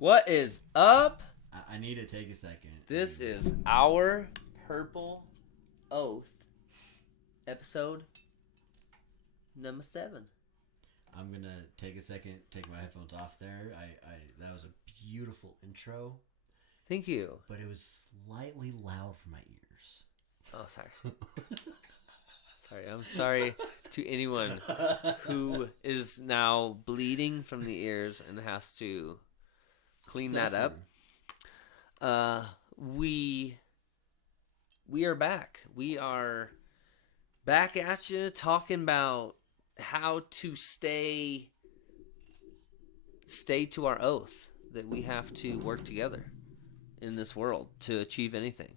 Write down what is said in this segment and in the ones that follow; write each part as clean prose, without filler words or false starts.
What is up? I need to take a second. This is our Purple Oath episode number 7. I'm gonna take a second, take my headphones off there. That was a beautiful intro, Thank you. but it was slightly loud for my ears. Oh, sorry. I'm sorry to anyone who is now bleeding from the ears and has to clean that up. We are back. We are back at you talking about how to stay to our oath that we have to work together in this world to achieve anything.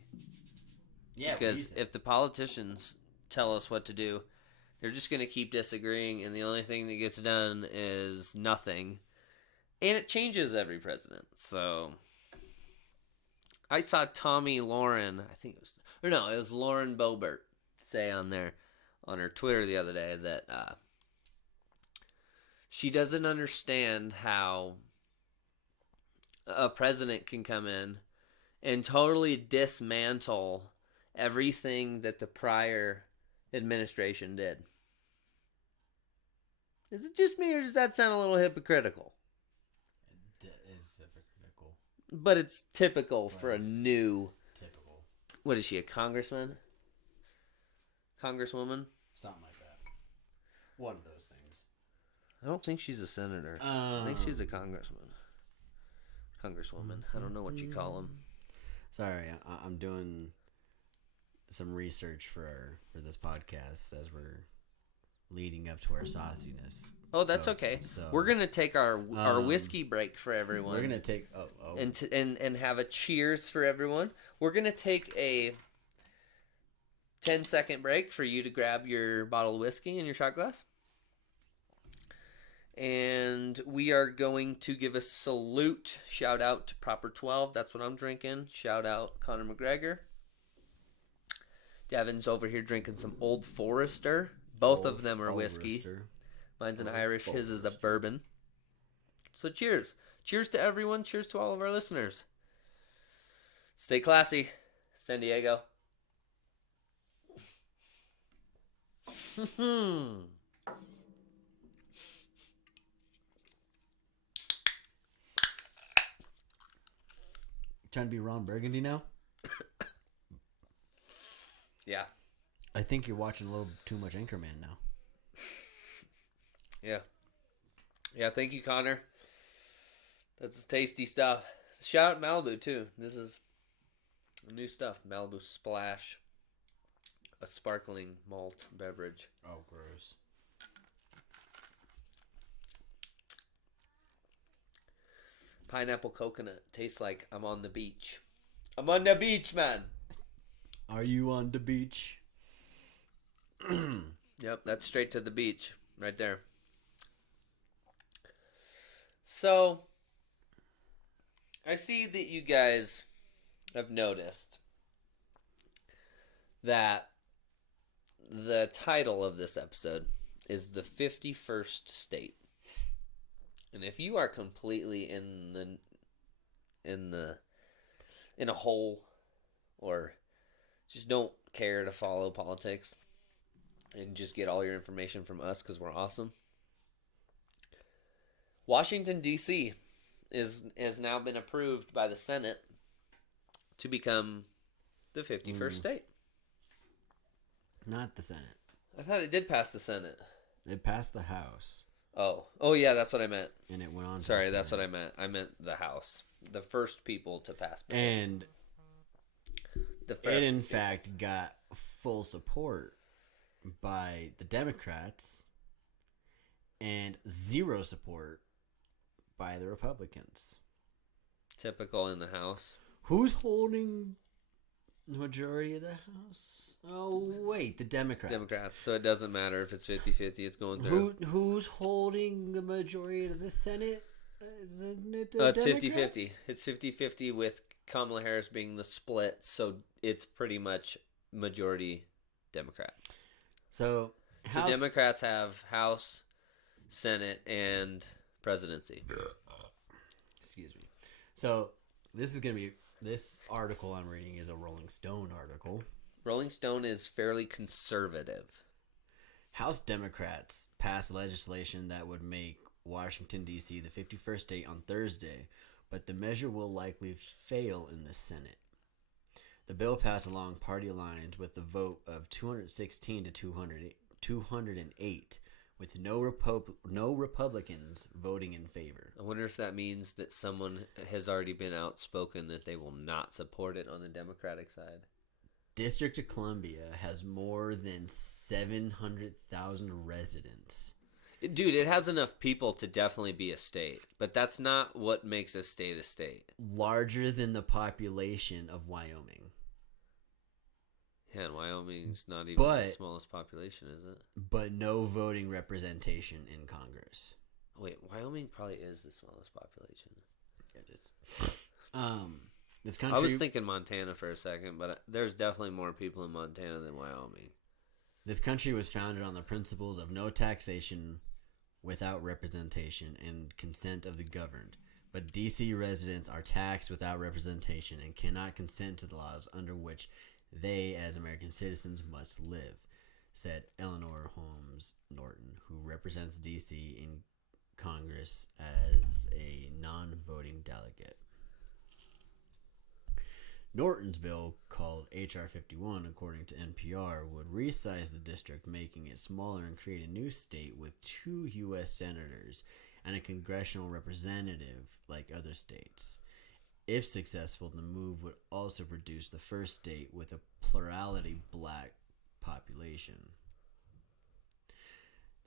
Yeah, Because if the politicians tell us what to do, they're just going to keep disagreeing, and the only thing that gets done is nothing. And it changes every president. So I saw Tommy Lauren, it was Lauren Boebert, say on her Twitter the other day that she doesn't understand how a president can come in and totally dismantle everything that the prior administration did. Is it just me, or does that sound a little hypocritical? It is hypocritical. But it's typical for a new... Typical. What is she, a congressman? Congresswoman? Something like that. One of those things. I don't think she's a senator. I think she's a congressman. Congresswoman. I don't know what you call them. Sorry, I'm doing some research for this podcast as we're leading up to our sauciness. Oh, that's folks. okay. So, We're gonna take our whiskey break for everyone. We're gonna take and have a cheers for everyone. We're gonna take a 10-second break for you to grab your bottle of whiskey and your shot glass. And we are going to give a salute. Shout out to Proper 12. That's what I'm drinking. Shout out Conor McGregor. Devin's over here drinking some Old Forester. Both of them are whiskey. Mine's an Irish. His is a bourbon. So cheers. Cheers to everyone. Cheers to all of our listeners. Stay classy, San Diego. Trying to be Ron Burgundy now? Yeah. I think you're watching a little too much Anchorman now. Yeah. Yeah, thank you, Connor. That's tasty stuff. Shout out Malibu, too. This is new stuff. Malibu Splash. A sparkling malt beverage. Oh, gross. Pineapple coconut. Tastes like I'm on the beach. I'm on the beach, man. Are you on the beach? Yep, that's straight to the beach. Right there. So, I see that you guys have noticed that the title of this episode is The 51st State. And if you are completely in a hole, or just don't care to follow politics and just get all your information from us because we're awesome, Washington, D.C. has now been approved by the Senate to become the 51st state. Not the Senate. I thought it did pass the Senate. It passed the House. Oh yeah, that's what I meant. And it went on. Sorry, that's what I meant. I meant the House. The first people to pass bills. And it, in fact, got full support by the Democrats and zero support by the Republicans. Typical in the House. Who's holding the majority of the House? Oh, wait, the Democrats. Democrats, so it doesn't matter if it's 50-50, it's going through. Who's holding the majority of the Senate? It's 50-50. It's 50-50 with Kamala Harris being the split, so it's pretty much majority Democrat. So Democrats have House, Senate, and presidency. Excuse me. So this article I'm reading is a Rolling Stone article. Rolling Stone is fairly conservative. House Democrats passed legislation that would make Washington, D.C. the 51st state on Thursday, but the measure will likely fail in the Senate. The bill passed along party lines with a vote of 216 to 208, with no Republicans voting in favor. I wonder if that means that someone has already been outspoken that they will not support it on the Democratic side. District of Columbia has more than 700,000 residents. Dude, it has enough people to definitely be a state, but that's not what makes a state a state. Larger than the population of Wyoming. Yeah, and Wyoming's not even the smallest population, is it? But no voting representation in Congress. Wait, Wyoming probably is the smallest population. It is. This country. I was thinking Montana for a second, but there's definitely more people in Montana than Wyoming. This country was founded on the principles of no taxation without representation and consent of the governed. But D.C. residents are taxed without representation and cannot consent to the laws under which they, as American citizens, must live, said Eleanor Holmes Norton, who represents D.C. in Congress as a non-voting delegate. Norton's bill, called H.R. 51, according to NPR, would resize the district, making it smaller and create a new state with 2 U.S. senators and a congressional representative like other states. If successful, the move would also produce the first state with a plurality black population.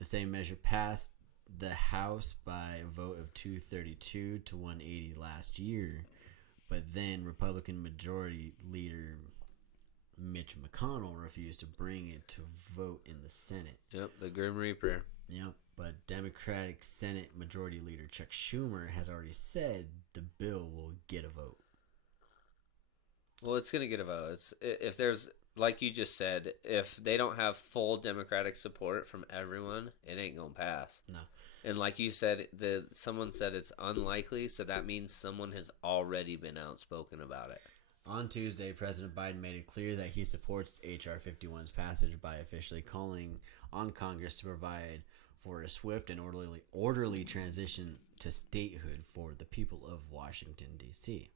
The same measure passed the House by a vote of 232 to 180 last year, but then Republican Majority Leader Mitch McConnell refused to bring it to vote in the Senate. Yep, the Grim Reaper. Yep, but Democratic Senate Majority Leader Chuck Schumer has already said the bill will get a vote. Well, it's going to get a vote. If there's, like you just said, if they don't have full Democratic support from everyone, it ain't going to pass. No. And like you said, someone said it's unlikely, so that means someone has already been outspoken about it. On Tuesday, President Biden made it clear that he supports H.R. 51's passage by officially calling on Congress to provide for a swift and orderly transition to statehood for the people of Washington, D.C.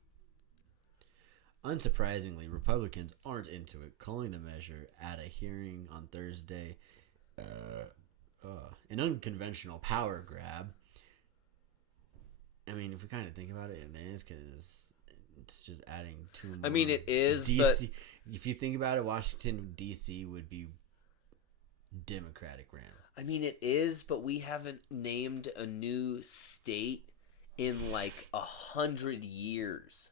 Unsurprisingly, Republicans aren't into it, calling the measure at a hearing on Thursday an unconventional power grab. I mean, if we kind of think about it, it is, because it's just adding two more. I mean, it is, DC, but if you think about it, Washington, D.C. would be Democratic ran. I mean, it is, but we haven't named a new state in like 100 years.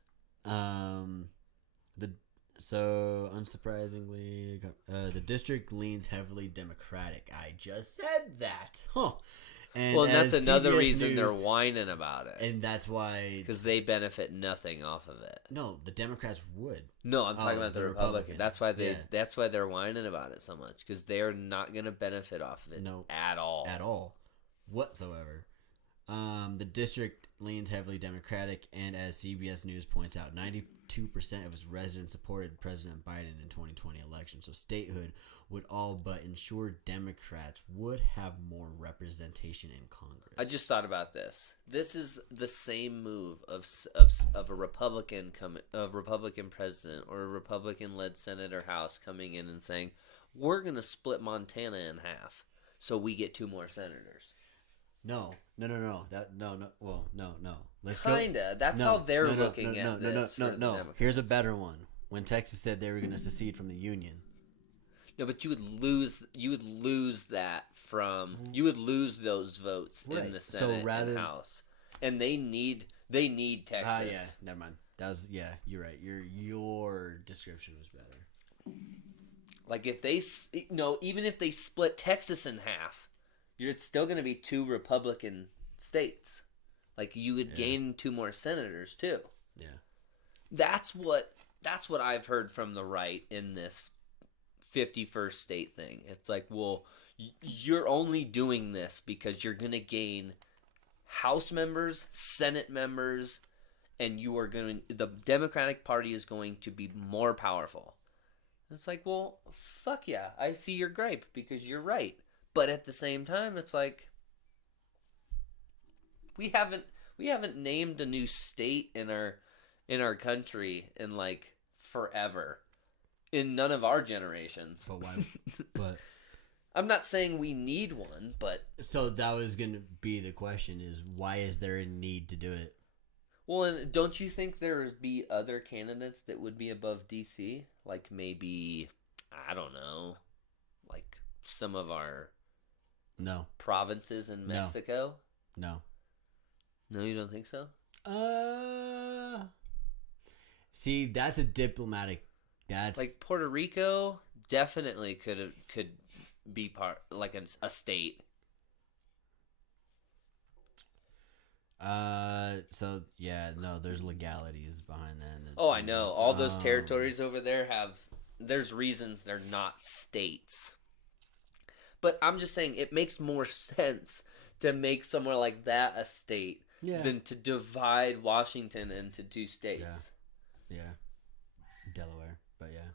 So unsurprisingly, the district leans heavily Democratic. I just said that, huh? And that's another CBS reason News, they're whining about it. And that's why, because they benefit nothing off of it. No, the Democrats would. No, I'm talking about the Republicans. That's why Yeah. That's why they're whining about it so much, because they're not going to benefit off of it. No, at all, whatsoever. The district leans heavily Democratic, and as CBS News points out, 92% of its residents supported President Biden in 2020 election. So statehood would all but ensure Democrats would have more representation in Congress. I just thought about this. This is the same move of a Republican president or a Republican-led Senate or House coming in and saying, "We're going to split Montana in half, so we get 2 more senators." No. Let's Kinda. That's how they're looking at this. No. Here's a better one. When Texas said they were going to secede from the Union. No, but you would lose that from you would lose those votes in the Senate and House, and they need Texas. Yeah, never mind. You're right. Your description was better. Like if even if they split Texas in half, you're still going to be 2 Republican states. Like you would gain 2 more senators too. Yeah. That's what I've heard from the right in this 51st state thing. It's like, well, you're only doing this because you're going to gain House members, Senate members, and the Democratic Party is going to be more powerful. It's like, well, fuck yeah, I see your gripe because you're right. But at the same time, it's like we haven't named a new state in our country in like forever. In none of our generations. But why? But I'm not saying we need one, but so that was going to be the question: is why is there a need to do it? well, and don't you think there'd be other candidates that would be above DC? Like maybe, I don't know, like some of our No, provinces in Mexico? no. No, you don't think so? See, that's a diplomatic. That's Like Puerto Rico definitely could be part like a state. So yeah, no, there's legalities behind that. Oh, I know. All those territories over there there's reasons they're not states. But I'm just saying it makes more sense to make somewhere like that a state than to divide Washington into two states. Yeah. Delaware, but yeah.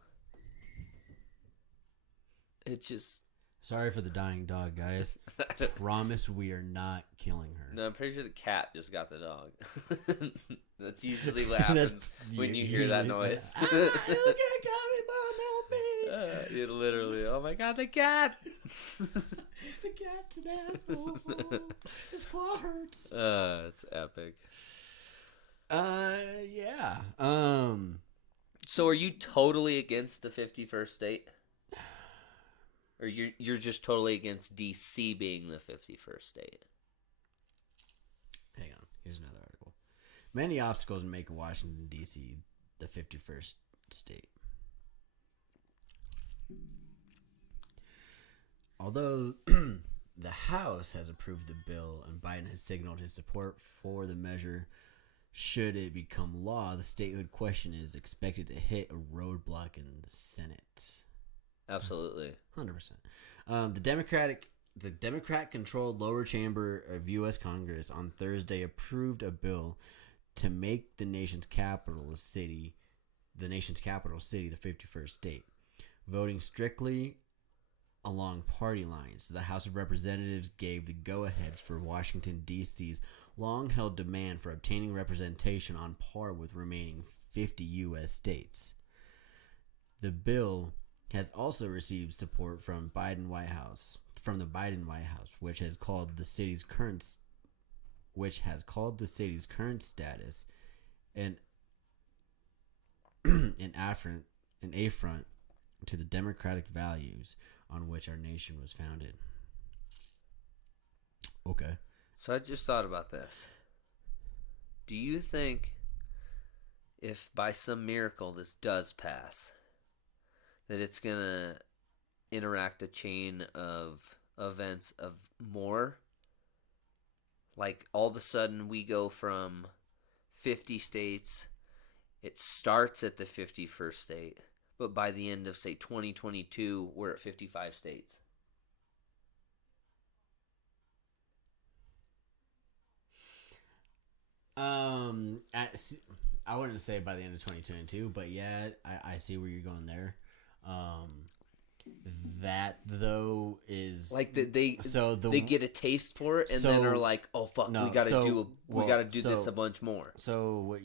It's just Sorry for the dying dog, guys. Promise we are not killing her. No, I'm pretty sure the cat just got the dog. That's usually what happens when you hear that noise. You can't call me mom, help me. It literally, oh my god, the cat! The cat's an asshole. His claw hurts. It's epic. Yeah. So are you totally against the 51st state? Or you're just totally against DC being the 51st state? Hang on. Here's another article. Many obstacles in making Washington, D.C. the 51st state. Although the House has approved the bill and Biden has signaled his support for the measure, should it become law, the statehood question is expected to hit a roadblock in the Senate. Absolutely. 100%. The Democrat-controlled lower chamber of U.S. Congress on Thursday approved a bill to make the nation's capital city, the 51st state, voting strictly along party lines. The House of Representatives gave the go-ahead for Washington, D.C.'s long-held demand for obtaining representation on par with remaining 50 U.S. states. The bill has also received support from the Biden White House, which has called the city's current status an affront to the democratic values on which our nation was founded. Okay. So I just thought about this. Do you think if by some miracle this does pass, that it's going to interact a chain of events of more? Like all of a sudden we go from 50 states, it starts at the 51st state, but by the end of, say, 2022, we're at 55 states. I wouldn't say by the end of 2022, but yeah, I see where you're going there. That though is like they get a taste for it and so, then are like, oh fuck, we gotta do this a bunch more. So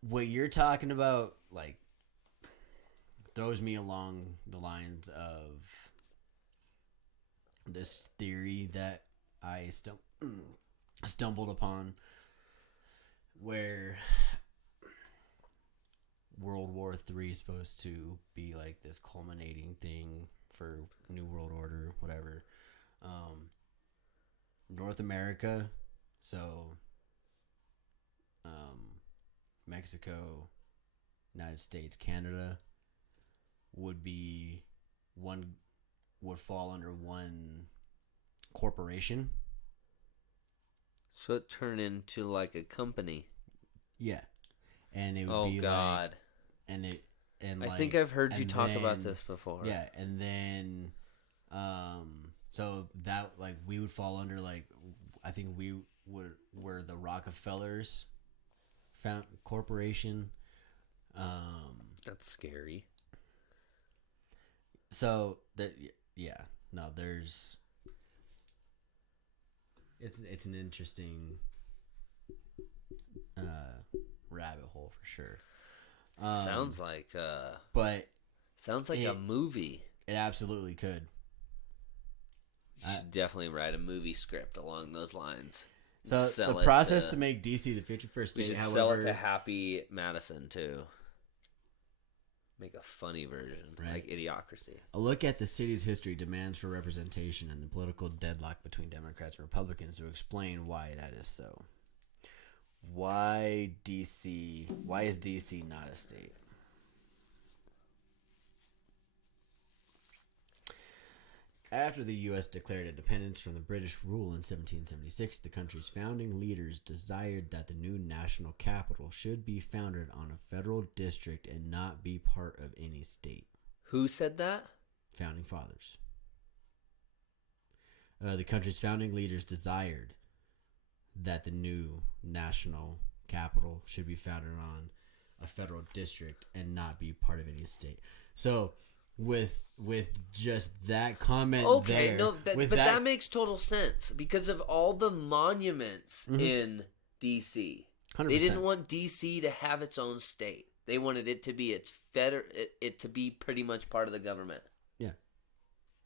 what you're talking about like throws me along the lines of this theory that I stumbled upon, where World War III is supposed to be like this culminating thing for New World Order, whatever. North America, so Mexico, United States, Canada would fall under one corporation. So it turned into like a company. Yeah. And it would be God. I think I've heard you talk about this before. Yeah, and then so that like we would fall under like I think we were the Rockefellers found corporation. That's scary. So that yeah, no, there's it's an interesting rabbit hole for sure. Sounds like But a movie. It absolutely could. You should definitely write a movie script along those lines. So Sell the it process to to make DC the 51st state, we should however, sell it to Happy Madison too. Make a funny version, Right. like Idiocracy. a look at the city's history, demands for representation, and the political deadlock between Democrats and Republicans to explain why that is so. Why DC? Why is DC not a state? After the U.S. declared independence from the British rule in 1776, the country's founding leaders desired that the new national capital should be founded on a federal district and not be part of any state. Who said that? Founding fathers. The country's founding leaders desired that the new national capital should be founded on a federal district and not be part of any state. So, with just that comment, Okay, there, no, that makes total sense because of all the monuments in DC. 100%. They didn't want DC to have its own state. They wanted it to be it to be pretty much part of the government.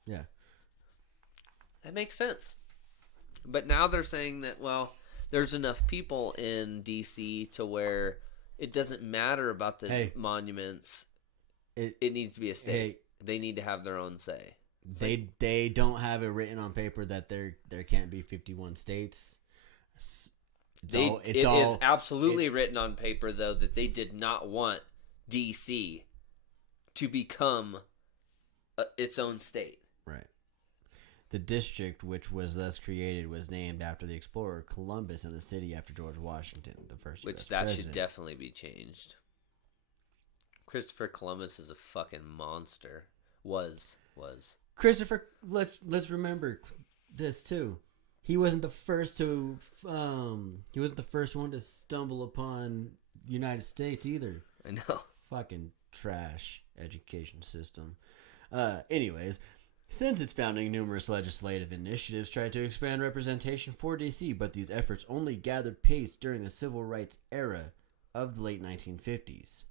Yeah. That makes sense. But now they're saying that, well, there's enough people in DC to where it doesn't matter about the monuments. It needs to be a state. They need to have their own say. They don't have it written on paper that there can't be 51 states. It is absolutely written on paper, though, that they did not want DC to become its own state. Right. The district, which was thus created, was named after the explorer Columbus and the city after George Washington, the first Which US that president. should definitely be changed. Christopher Columbus is a fucking monster. Was. Christopher, let's remember this too. He wasn't the first to he wasn't the first one to stumble upon the United States either. I know. Fucking trash education system. Anyways, since its founding, numerous legislative initiatives tried to expand representation for DC, but these efforts only gathered pace during the civil rights era of the late 1950s.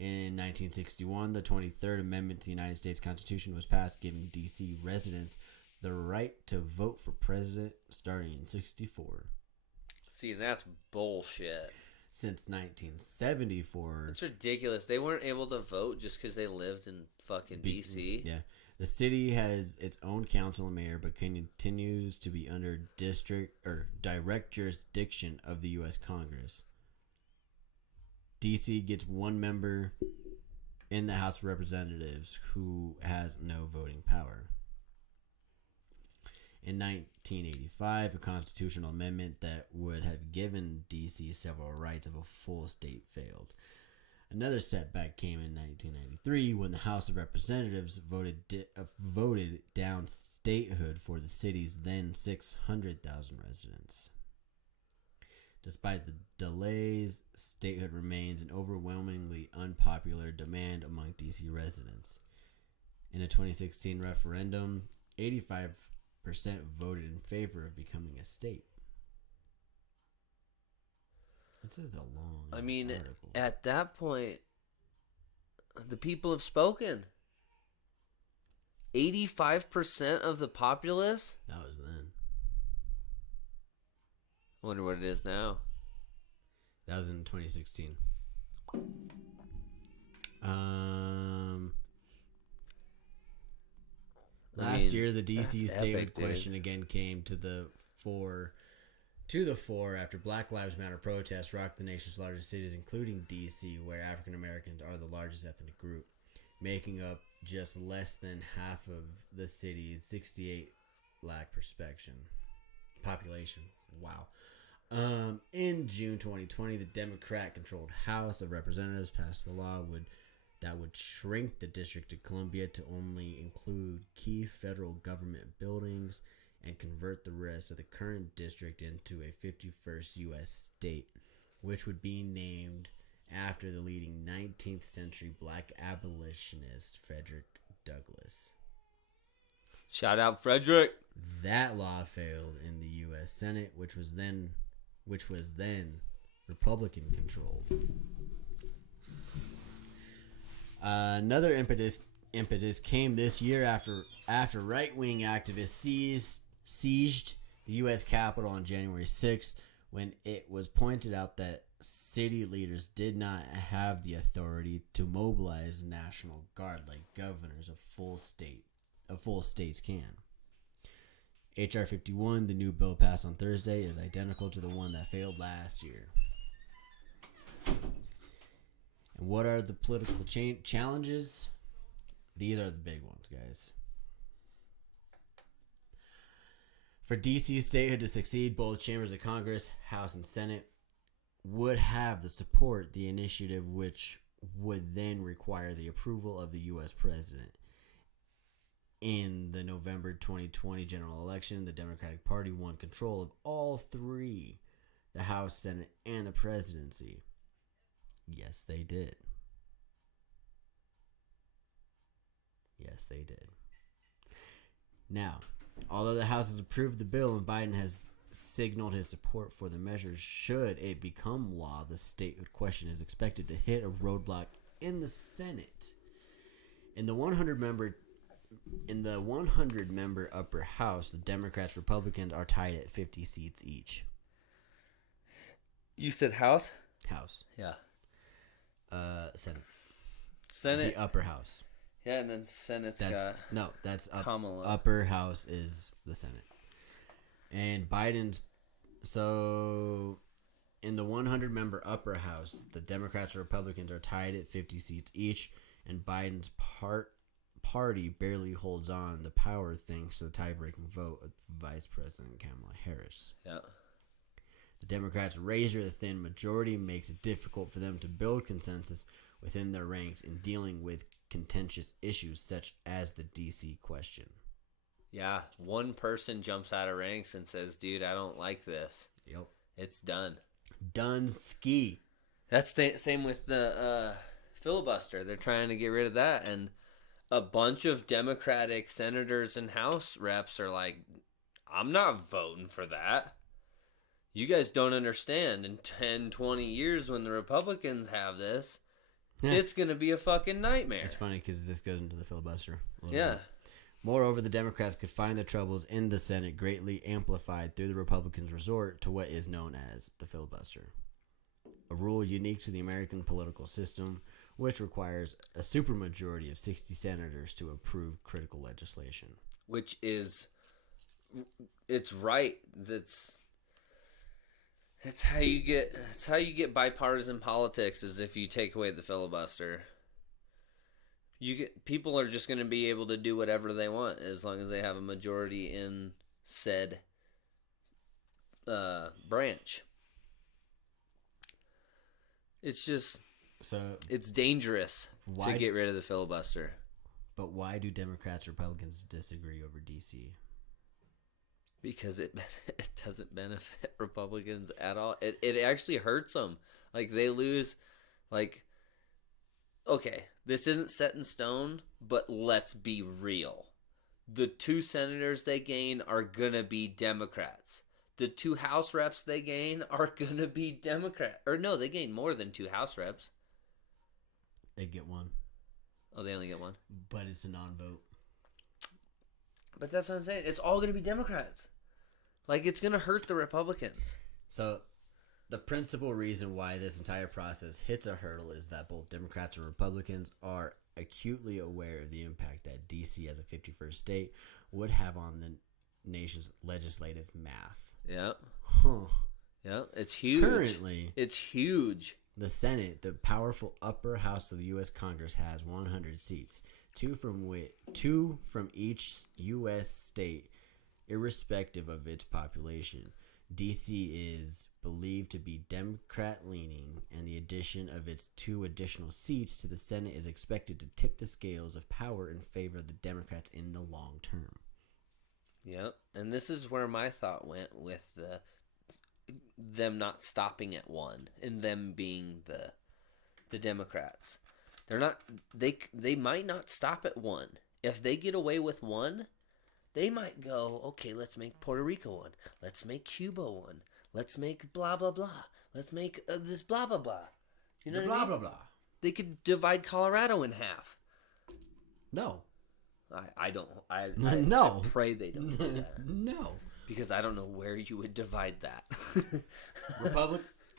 In 1961, the 23rd Amendment to the United States Constitution was passed, giving D.C. residents the right to vote for president starting in 1964. See, that's bullshit. Since 1974... It's ridiculous. They weren't able to vote just because they lived in fucking D.C.? Yeah. The city has its own council and mayor, but continues to be under direct jurisdiction of the U.S. Congress. D.C. gets one member in the House of Representatives who has no voting power. In 1985, a constitutional amendment that would have given D.C. several rights of a full state failed. Another setback came in 1993 when the House of Representatives voted down statehood for the city's then 600,000 residents. Despite the delays, statehood remains an overwhelmingly unpopular demand among D.C. residents. In a 2016 referendum, 85% voted in favor of becoming a state. This is a long article. At that point, the people have spoken. 85% of the populace? That was then. I wonder what it is now. That was in 2016. Last year, the DC statehood question again came to the fore after Black Lives Matter protests rocked the nation's largest cities, including DC, where African Americans are the largest ethnic group, making up just less than half of the city's 68 lakh population. Wow. In June 2020, the Democrat-controlled House of Representatives passed a law that would shrink the District of Columbia to only include key federal government buildings and convert the rest of the current district into a 51st U.S. state, which would be named after the leading 19th century black abolitionist Frederick Douglass. Shout out Frederick. That law failed in the U.S. Senate, which was then Republican controlled. Another impetus came this year after right-wing activists sieged the U.S. Capitol on January 6th, when it was pointed out that city leaders did not have the authority to mobilize the National Guard like governors of full states can. H.R. 51, the new bill passed on Thursday, is identical to the one that failed last year. And what are the political challenges? These are the big ones, guys. For D.C. statehood to succeed, both chambers of Congress, House and Senate, would have to support the initiative, which would then require the approval of the U.S. president. In the November 2020 general election, the Democratic Party won control of all three, the House, Senate, and the presidency. Yes, they did. Yes, they did. Now, although the House has approved the bill and Biden has signaled his support for the measures, should it become law, the statehood question is expected to hit a roadblock in the Senate. In the 100-member upper house, the Democrats and Republicans are tied at 50 seats each. You said House? House. Yeah. Senate. Senate. The upper house. Yeah, and then Senate's got that's Kamala. Upper house is the Senate. And Biden's... So, in the 100-member upper house, the Democrats and Republicans are tied at 50 seats each, and Biden's party barely holds on the power thanks to the tie-breaking vote of Vice President Kamala Harris. Yeah. The Democrats' razor-thin majority makes it difficult for them to build consensus within their ranks in dealing with contentious issues such as the D.C. question. Yeah, one person jumps out of ranks and says, dude, I don't like this. Yep. It's done. Done ski. That's the same with the filibuster. They're trying to get rid of that, and a bunch of Democratic senators and House reps are like, I'm not voting for that. You guys don't understand. In 10, 20 years when the Republicans have this, it's going to be a fucking nightmare. It's funny because this goes into the filibuster. Yeah. Bit. Moreover, the Democrats could find their troubles in the Senate greatly amplified through the Republicans' resort to what is known as the filibuster, a rule unique to the American political system, which requires a supermajority of 60 senators to approve critical legislation. Which is, it's right. It's how you get bipartisan politics, is if you take away the filibuster. People are just going to be able to do whatever they want as long as they have a majority in said branch. It's just it's dangerous to get rid of the filibuster. But why do Democrats and Republicans disagree over D.C.? Because it doesn't benefit Republicans at all. It actually hurts them. Like, they lose, like, okay, this isn't set in stone, but let's be real. The 2 senators they gain are going to be Democrats. The 2 House reps they gain are going to be Democrat. Or no, they gain more than 2 House reps. They get 1. Oh, they only get 1? But it's a non-vote. But that's what I'm saying. It's all going to be Democrats. Like, it's going to hurt the Republicans. So, the principal reason why this entire process hits a hurdle is that both Democrats and Republicans are acutely aware of the impact that D.C. as a 51st state would have on the nation's legislative math. Yeah. Huh. Yeah, it's huge. Currently, it's huge. The Senate, the powerful upper house of the U.S. Congress, has 100 seats, 2 from each U.S. state, irrespective of its population. D.C. is believed to be Democrat-leaning, and the addition of its 2 additional seats to the Senate is expected to tip the scales of power in favor of the Democrats in the long term. Yep. And this is where my thought went with them not stopping at one and them being the Democrats. They're not they might not stop at one. If they get away with one, they might go, okay, let's make Puerto Rico one. Let's make Cuba one. Let's make blah blah blah. Let's make this blah blah blah. You know what I mean? Blah blah. They could divide Colorado in half. No. I don't. I No. I pray they don't do that. No. Because I don't know where you would divide that.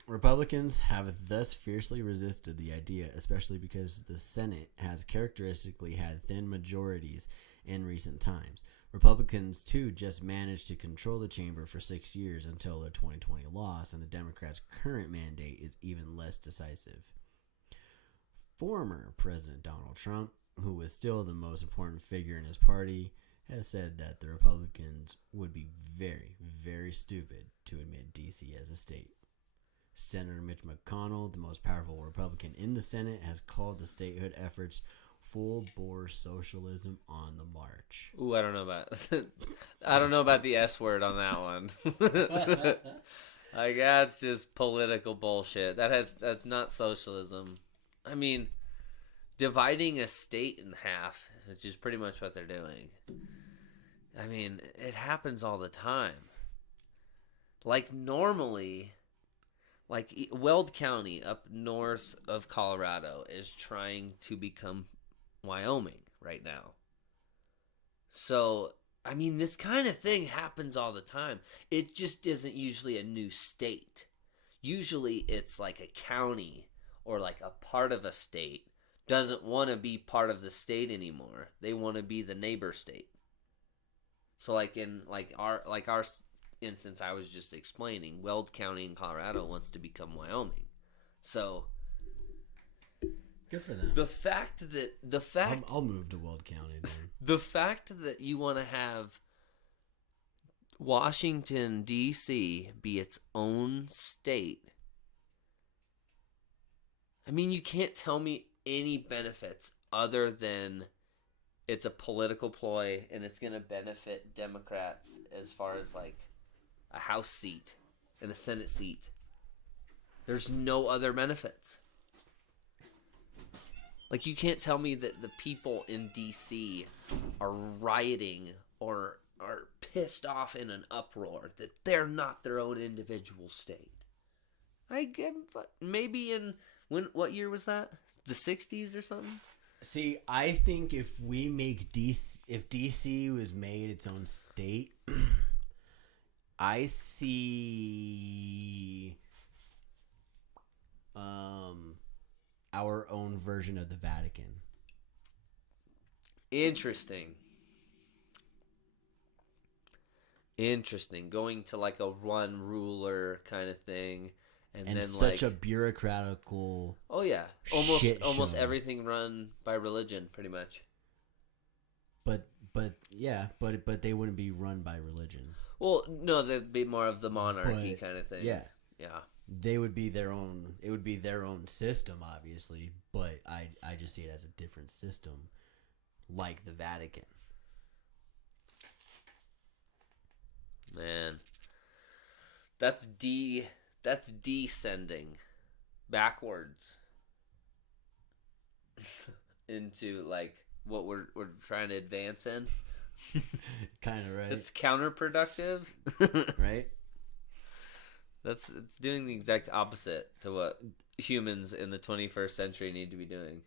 Republicans have thus fiercely resisted the idea, especially because the Senate has characteristically had thin majorities in recent times. Republicans, too, just managed to control the chamber for 6 years until their 2020 loss, and the Democrats' current mandate is even less decisive. Former President Donald Trump, who was still the most important figure in his party, has said that the Republicans would be very, very stupid to admit D.C. as a state. Senator Mitch McConnell, the most powerful Republican in the Senate, has called the statehood efforts full-bore socialism on the march. Ooh, I don't know about the S word on that one. Like, that's just political bullshit. That's not socialism. I mean, dividing a state in half, which is pretty much what they're doing. I mean, it happens all the time. Like, normally, like Weld County up north of Colorado is trying to become Wyoming right now. So, I mean, this kind of thing happens all the time. It just isn't usually a new state. Usually it's like a county or like a part of a state doesn't want to be part of the state anymore. They want to be the neighbor state. So like in our instance I was just explaining, Weld County in Colorado wants to become Wyoming. So good for them. I'll move to Weld County then. The fact that you want to have Washington D.C. be its own state, I mean, you can't tell me any benefits other than it's a political ploy and it's going to benefit Democrats as far as like a House seat and a Senate seat. There's no other benefits. Like, you can't tell me that the people in D.C. are rioting or are pissed off in an uproar that they're not their own individual state. I get, maybe in what year was that? The 60s or something? See, I think if DC was made its own state, I see our own version of the Vatican. Interesting. Going to like a one ruler kind of thing. And then such like a bureaucratical. Oh yeah, almost everything run by religion, pretty much. But they wouldn't be run by religion. Well, no, they'd be more of the monarchy kind of thing. Yeah, yeah. They would be their own. It would be their own system, obviously. But I just see it as a different system, like the Vatican. Man, that's descending backwards into like what we're trying to advance in. Kind of right. It's counterproductive, right? It's doing the exact opposite to what humans in the 21st century need to be doing.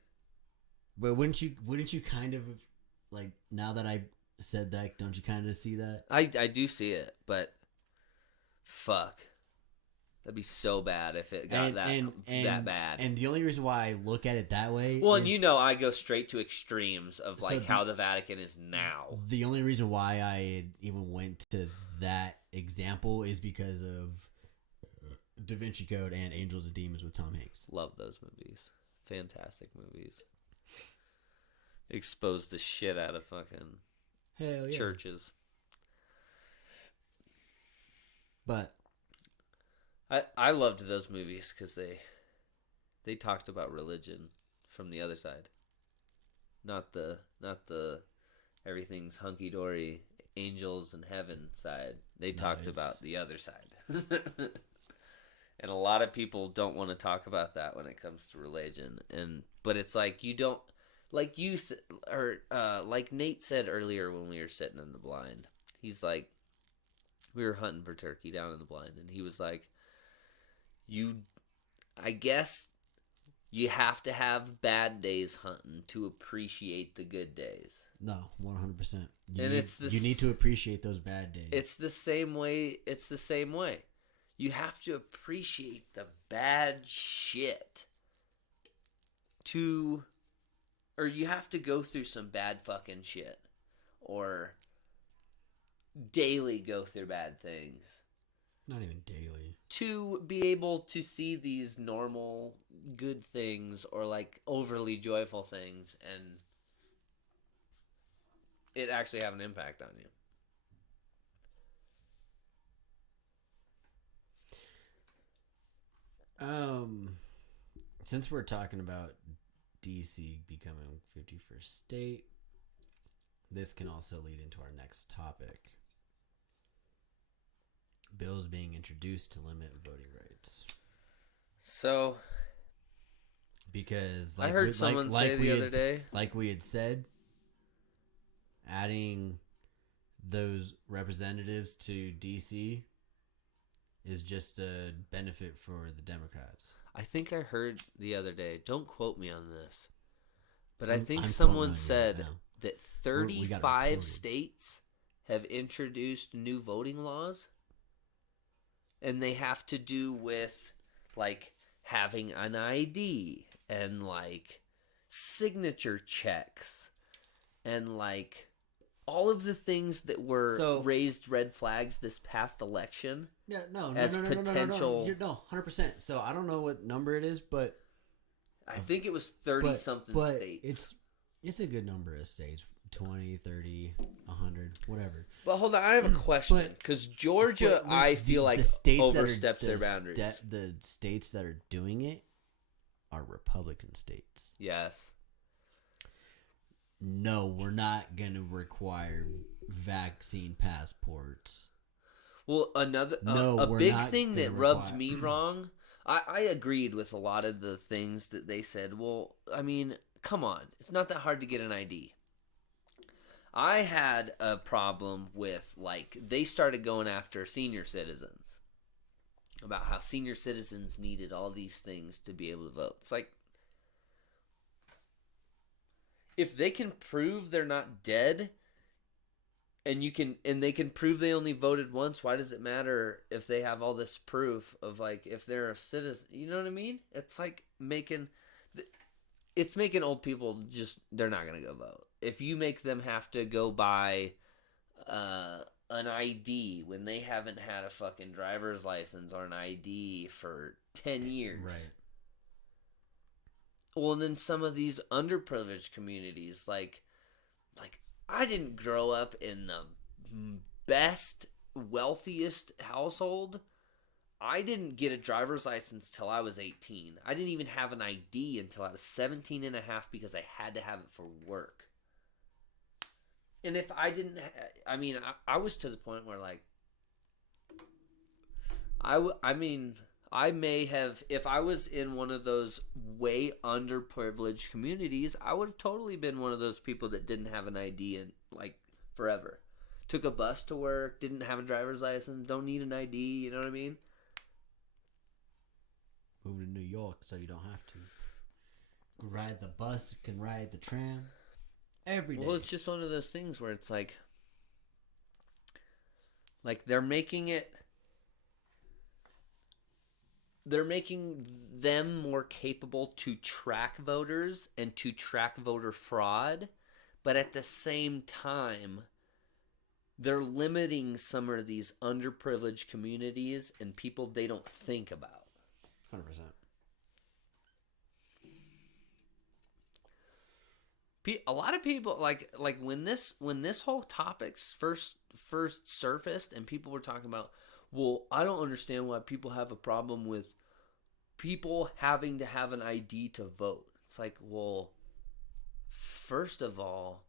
But wouldn't you kind of like, now that I said that, don't you kind of see that? I do see it, but fuck. That'd be so bad if it got that bad. And the only reason why I look at it that way... Well, and I go straight to extremes of like how the Vatican is now. The only reason why I even went to that example is because of Da Vinci Code and Angels and Demons with Tom Hanks. Love those movies. Fantastic movies. Exposed the shit out of fucking Hell yeah. churches. But... I loved those movies because they talked about religion from the other side, not the everything's hunky dory, angels in heaven side. They talked Nice. about the other side. And a lot of people don't want to talk about that when it comes to religion. But it's like you don't, like like Nate said earlier when we were sitting in the blind. He's like, we were hunting for turkey down in the blind, and he was like, I guess you have to have bad days hunting to appreciate the good days. No, 100%. And you need to appreciate those bad days. It's the same way. You have to appreciate the bad shit or you have to go through some bad fucking shit, or daily go through bad things. Not even daily. To be able to see these normal good things or like overly joyful things and it actually have an impact on you. Since we're talking about DC becoming 51st state, this can also lead into our next topic. Bills being introduced to limit voting rights. So, because I heard someone say the other day, like we had said, adding those representatives to DC is just a benefit for the Democrats. I think I heard the other day, don't quote me on this, but I think someone said that 35 states have introduced new voting laws, and they have to do with like having an ID and like signature checks and like all of the things that were raised red flags this past election. Yeah, no, potential. No, 100%. So I don't know what number it is, but I think it was 30 something states. It's a good number of states. 20, 30, 100, whatever. But hold on, I have a question, because Georgia, I feel like oversteps their boundaries. The states that are doing it are Republican states. Yes. No, we're not going to require vaccine passports. Well, a big thing that rubbed me wrong, I agreed with a lot of the things that they said. Well, I mean, come on. It's not that hard to get an ID. I had a problem with, like, they started going after senior citizens. About how senior citizens needed all these things to be able to vote. It's like, if they can prove they're not dead, and they can prove they only voted once, why does it matter if they have all this proof of, like, if they're a citizen? You know what I mean? It's like making old people just, they're not going to go vote. If you make them have to go buy an ID when they haven't had a fucking driver's license or an ID for 10 years. Right. Well, and then some of these underprivileged communities, like I didn't grow up in the best, wealthiest household. I didn't get a driver's license till I was 18. I didn't even have an ID until I was 17 and a half because I had to have it for work. And if I didn't, I was to the point where, like, I may have, if I was in one of those way underprivileged communities, I would have totally been one of those people that didn't have an ID in, like, forever. Took a bus to work, didn't have a driver's license, don't need an ID, you know what I mean? Move to New York so you don't have to. Ride the bus, can ride the tram. Every day. Well, it's just one of those things where it's like they're making them more capable to track voters and to track voter fraud, but at the same time, they're limiting some of these underprivileged communities and people they don't think about. 100%. A lot of people like when this whole topic's first surfaced and people were talking about, well, I don't understand why people have a problem with people having to have an ID to vote. It's like, well, first of all,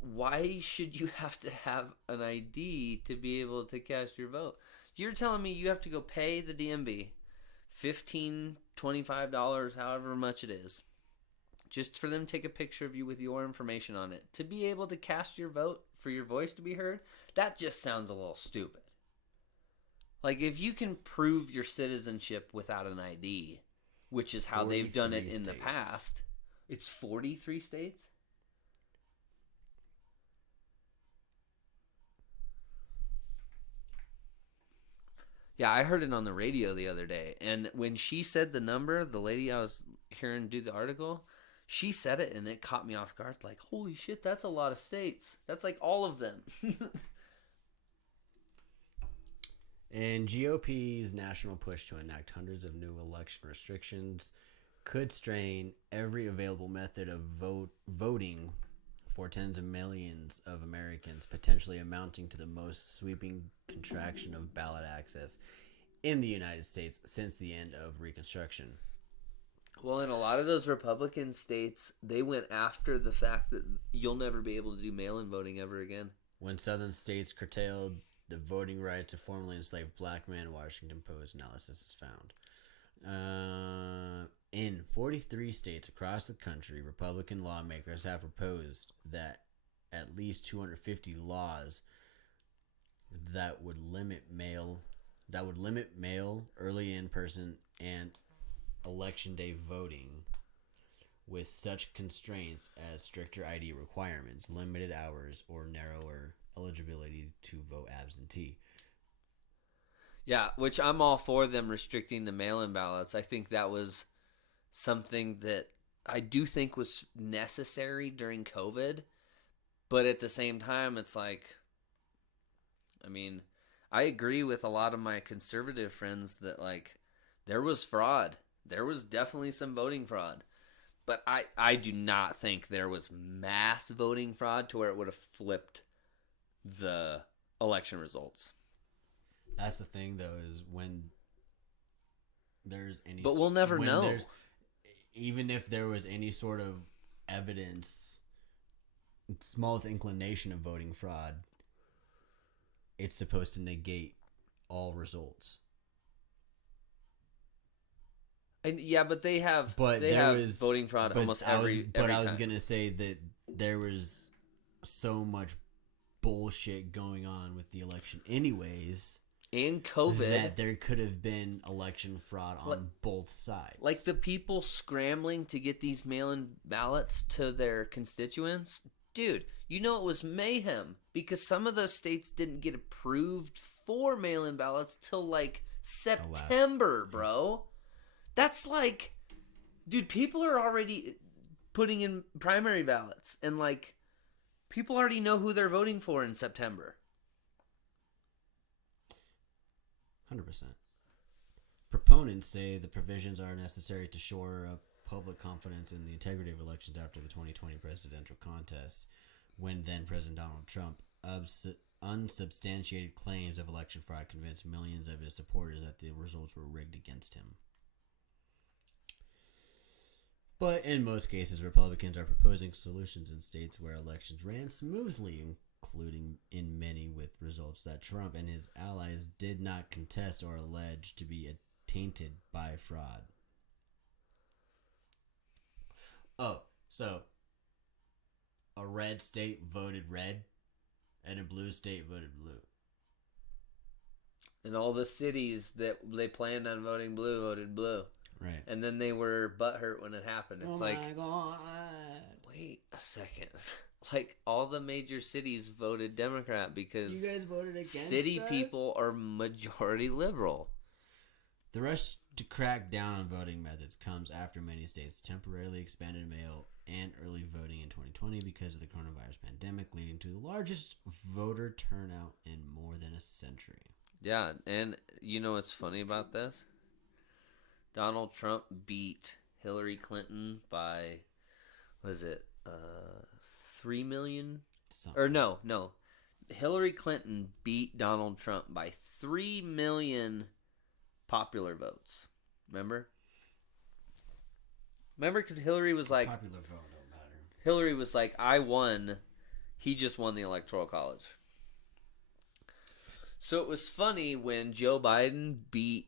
why should you have to have an ID to be able to cast your vote? You're telling me you have to go pay the DMV $15, $25, however much it is, just for them to take a picture of you with your information on it to be able to cast your vote, for your voice to be heard? That just sounds a little stupid. Like, if you can prove your citizenship without an ID, which is how they've done it in the past, it's 43 states? Yeah, I heard it on the radio the other day, and when she said the number, the lady I was hearing do the article, she said it, and it caught me off guard. Like, holy shit, that's a lot of states. That's like all of them. And GOP's national push to enact hundreds of new election restrictions could strain every available method of voting for tens of millions of Americans, potentially amounting to the most sweeping contraction of ballot access in the United States since the end of Reconstruction. Well, in a lot of those Republican states, they went after the fact that you'll never be able to do mail-in voting ever again. When southern states curtailed the voting rights of formerly enslaved black men, Washington Post analysis is found. In 43 states across the country, Republican lawmakers have proposed that at least 250 laws that would limit mail, early in-person and election day voting, with such constraints as stricter ID requirements, limited hours, or narrower eligibility to vote absentee. Yeah, which I'm all for them restricting the mail-in ballots. I think that was something that I do think was necessary during COVID. But at the same time, it's like, I mean, I agree with a lot of my conservative friends that, like, there was fraud. There was definitely some voting fraud. But I do not think there was mass voting fraud to where it would have flipped the election results. That's the thing, though, is when there's any... But we'll never know. Even if there was any sort of evidence, smallest inclination of voting fraud, it's supposed to negate all results. And yeah, but they have voting fraud almost every time. I was gonna say that there was so much bullshit going on with the election, anyways, and COVID, that there could have been election fraud on both sides. Like the people scrambling to get these mail-in ballots to their constituents, dude. You know it was mayhem because some of those states didn't get approved for mail-in ballots till like September, bro. That's like, dude, people are already putting in primary ballots, and like, people already know who they're voting for in September. 100%. Proponents say the provisions are necessary to shore up public confidence in the integrity of elections after the 2020 presidential contest, when then President Donald Trump unsubstantiated claims of election fraud convinced millions of his supporters that the results were rigged against him. But in most cases, Republicans are proposing solutions in states where elections ran smoothly, including in many with results that Trump and his allies did not contest or allege to be tainted by fraud. Oh, so a red state voted red and a blue state voted blue. And all the cities that they planned on voting blue voted blue. Right. And then they were butthurt when it happened. It's my God. Wait a second. Like, all the major cities voted Democrat because you guys voted against city us? people are majority liberal. The rush to crack down on voting methods comes after many states temporarily expanded mail and early voting in 2020 because of the coronavirus pandemic, leading to the largest voter turnout in more than a century. Yeah, and you know what's funny about this? Donald Trump beat Hillary Clinton by, was it 3 million? Something. Or no. Hillary Clinton beat Donald Trump by 3 million popular votes. Remember? Because Hillary was like... Popular vote don't matter. Hillary was like, I won. He just won the Electoral College. So it was funny when Joe Biden beat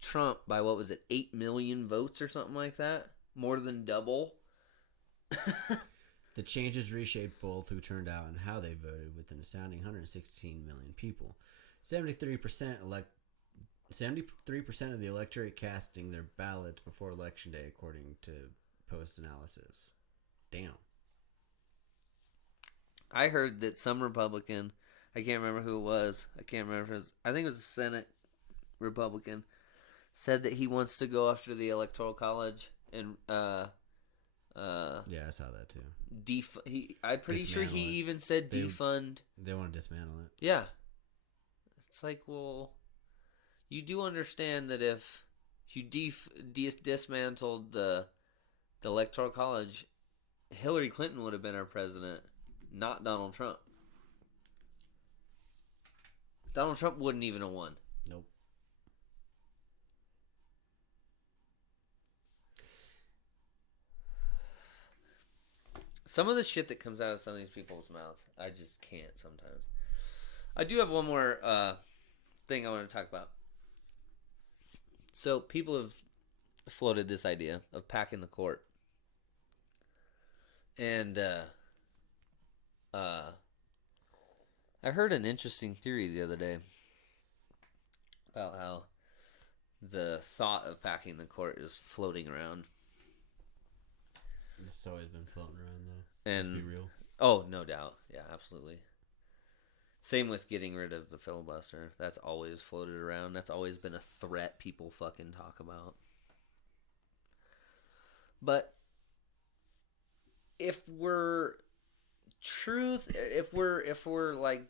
Trump by, what was it, 8 million votes or something like that? More than double. The changes reshaped both who turned out and how they voted, with an astounding 116 million people. 73% 73% of the electorate casting their ballots before Election Day, according to Post analysis. Damn. I heard that some Republican, I can't remember who it was. I can't remember if it was, I think it was a Senate Republican, said that he wants to go after the Electoral College and Yeah, I saw that too. I'm pretty sure he Dismantle it. even said defund. They want to dismantle it. Yeah. It's like, well, you do understand that if you dismantled the Electoral College, Hillary Clinton would have been our president, not Donald Trump. Donald Trump wouldn't even have won. Nope. Some of the shit that comes out of some of these people's mouths, I just can't sometimes. I do have one more thing I want to talk about. So people have floated this idea of packing the court. And I heard an interesting theory the other day about how the thought of packing the court is floating around. It's always been floating around, though. And Let's be real. Oh, no doubt. Yeah, absolutely. Same with getting rid of the filibuster. That's always floated around. That's always been a threat people fucking talk about. But if we're like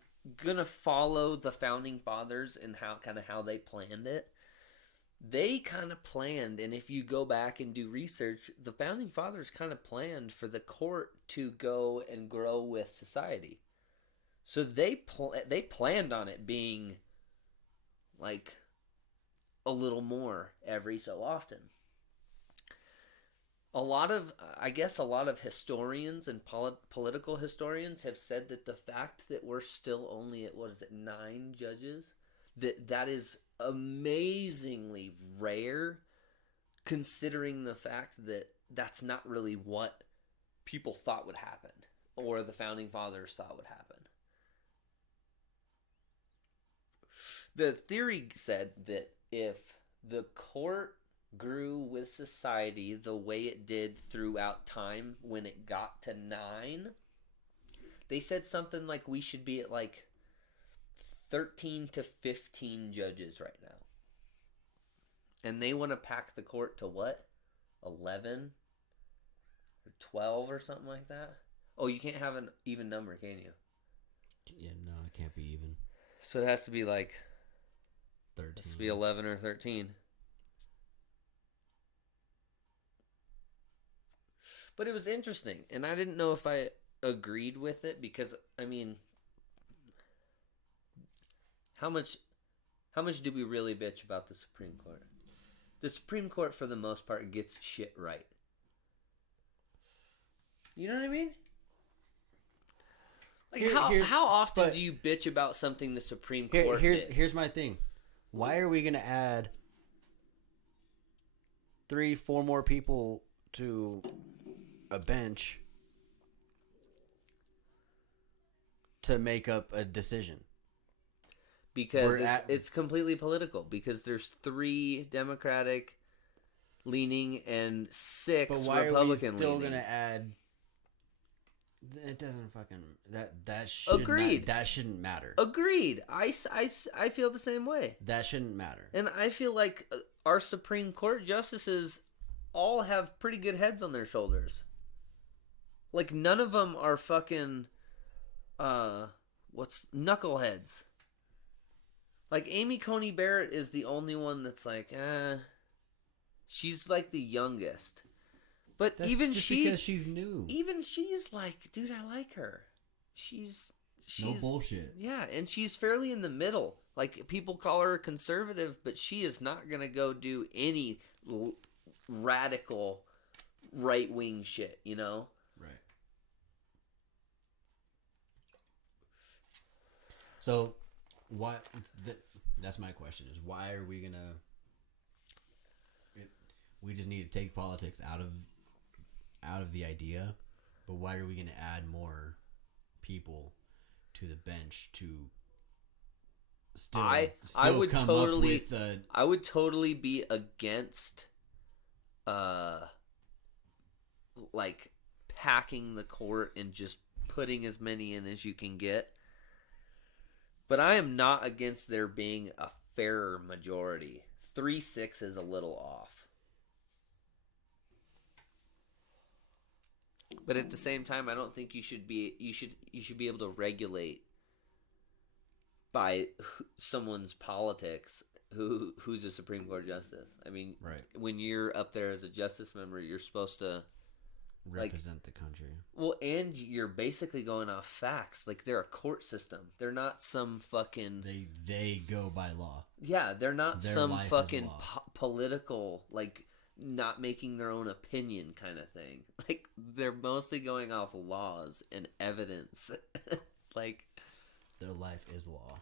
gonna follow the founding fathers and how they planned it, they kind of planned, and if you go back and do research, the founding fathers kind of planned for the court to go and grow with society. So they planned on it being like a little more every so often. A lot of historians and political historians have said that the fact that we're still only at, 9 judges, that is amazingly rare, considering the fact that that's not really what people thought would happen, or the founding fathers thought would happen. The theory said that if the court grew with society the way it did throughout time, when it got to 9, they said something like we should be at like 13 to 15 judges right now. And they want to pack the court to what? 11 or 12 or something like that? Oh, you can't have an even number, can you? Yeah, no, it can't be even. So it has to be like 13. It has to be 11 or 13. But it was interesting, and I didn't know if I agreed with it, because I mean, how much do we really bitch about the Supreme Court? The Supreme Court, for the most part, gets shit right. You know what I mean? Like, how often do you bitch about something the Supreme Court did? Here's my thing. Why are we going to add 3-4 more people to a bench to make up a decision? Because it's completely political. Because there's 3 Democratic leaning and 6 but why Republican are we still leaning. Gonna add? It doesn't fucking that should Agreed. That shouldn't matter. Agreed. I feel the same way. That shouldn't matter. And I feel like our Supreme Court justices all have pretty good heads on their shoulders. Like, none of them are fucking knuckleheads. Like, Amy Coney Barrett is the only one that's like, she's like the youngest. But That's even just she, because she's new. even she's like, dude, I like her. She's No bullshit. Yeah, and she's fairly in the middle. Like, people call her a conservative, but she is not gonna go do any radical right wing shit. You know. Right. So, what? That's my question: is why are we gonna? We just need to take politics out of the idea, but why are we gonna add more people to the bench to still I would come totally up with a? I would totally be against like packing the court and just putting as many in as you can get. But I am not against there being a fairer majority. 3-6 is a little off. But at the same time, I don't think you should be able to regulate by someone's politics who's a Supreme Court justice. I mean, Right. when you're up there as a justice member, you're supposed to Represent the country. well, and you're basically going off facts. Like they're a court system. They're not some fucking They go by law. yeah. They're not Their some life is fucking law. political like not making their own opinion kind of thing. Like they're mostly going off laws and evidence. like Their life is law.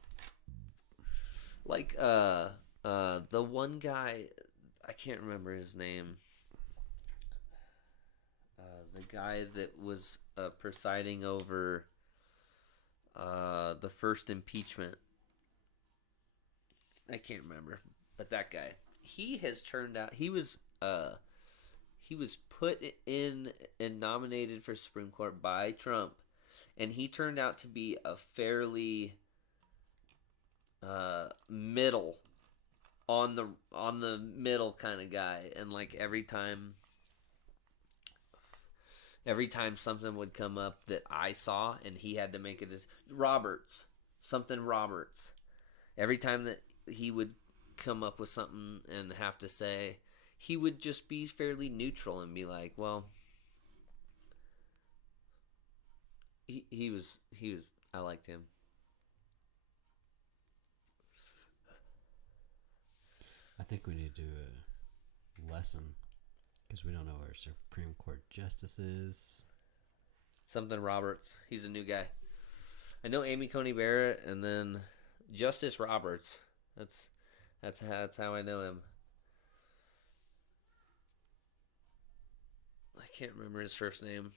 like the one guy, I can't remember his name. The guy that was presiding over the first impeachment. I can't remember, but that guy. He has turned out. He was put in and nominated for Supreme Court by Trump, and he turned out to be a fairly middle on the middle kind of guy, and like every time something would come up that I saw and he had to make it as Roberts. Every time that he would come up with something and have to say, he would just be fairly neutral and be like, well, he was I liked him. I think we need to do a lesson because we don't know our Supreme Court justice is. Something Roberts. He's a new guy. I know Amy Coney Barrett and then Justice Roberts. That's how I know him. I can't remember his first name.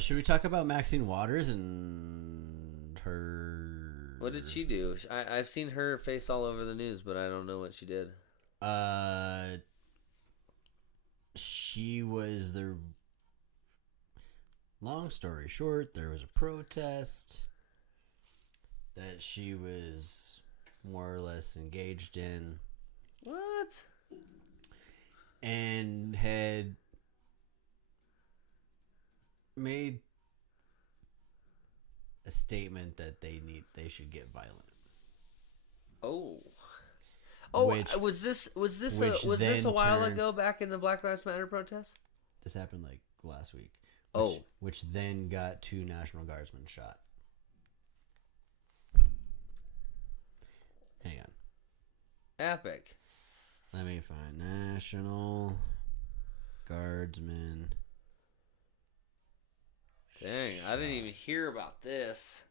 Should we talk about Maxine Waters and her? What did she do? I've seen her face all over the news, but I don't know what she did. She was the. Long story short, there was a protest that she was more or less engaged in. What? And had made a statement that they should get violent. Oh, Which- was this which a while then ago back in the Black Lives Matter protests? This happened like last week. Oh. Which then got 2 National Guardsmen shot. Hang on. Epic. Let me find National Guardsmen. Dang, I didn't even hear about this.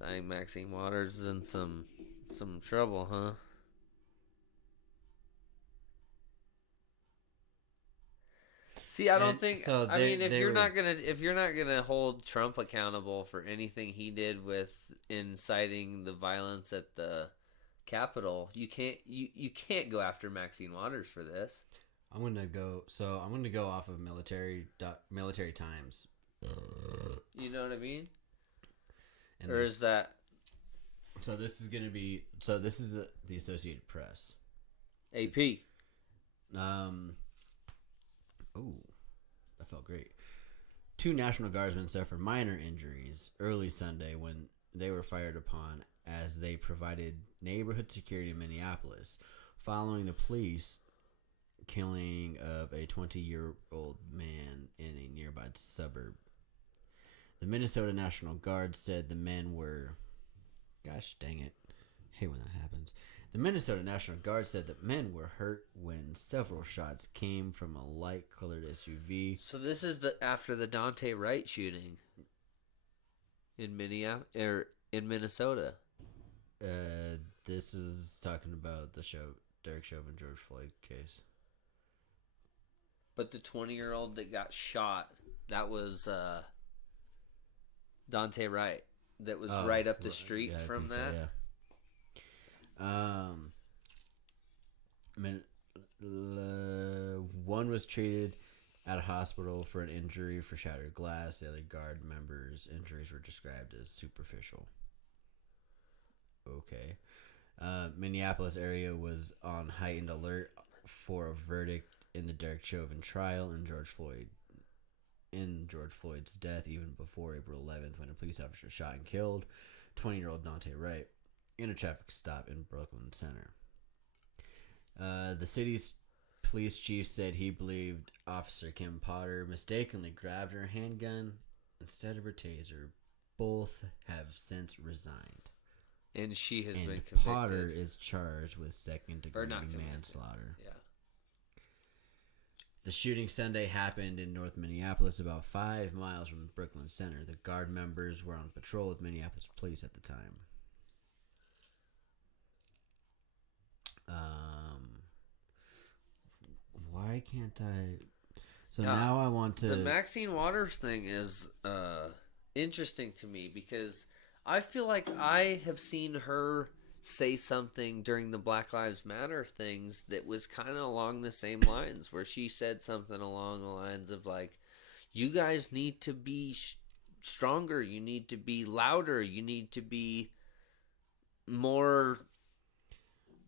Dang, Maxine Waters is in some trouble, huh? See, I don't And think. so I mean, if they you're were- not gonna hold Trump accountable for anything he did with inciting the violence at the Capitol, you can't go after Maxine Waters for this. I'm gonna go off of Military Times. You know what I mean? And Or this- is that so this is the Associated Press. AP? Oh, that felt great. 2 National Guardsmen suffered minor injuries early Sunday when they were fired upon as they provided neighborhood security in Minneapolis, following the police killing of a 20-year-old man in a nearby suburb. The Minnesota National Guard said the men were... Gosh dang it. I hate when that happens. The Minnesota National Guard said that men were hurt when several shots came from a light-colored SUV. So this is after the Dante Wright shooting. in Minnesota. This is talking about the Derek Chauvin George Floyd case. But the 20-year-old that got shot, that was Dante Wright. That was right up the street from that. So, yeah. One was treated at a hospital for an injury for shattered glass. The other guard members' injuries were described as superficial. Okay. Minneapolis area was on heightened alert for a verdict in the Derek Chauvin trial in George Floyd's death, even before April 11th, when a police officer shot and killed 20-year-old Dante Wright in a traffic stop in Brooklyn Center. The city's police chief said he believed Officer Kim Potter mistakenly grabbed her handgun instead of her taser. Both have since resigned. And she has been convicted. Potter is charged with second-degree manslaughter. Yeah. The shooting Sunday happened in North Minneapolis, about 5 miles from Brooklyn Center. The guard members were on patrol with Minneapolis police at the time. Why can't I? So now I want to. The Maxine Waters thing is interesting to me because I feel like I have seen her say something during the Black Lives Matter things that was kind of along the same lines, where she said something along the lines of like, you guys need to be stronger, you need to be louder, you need to be more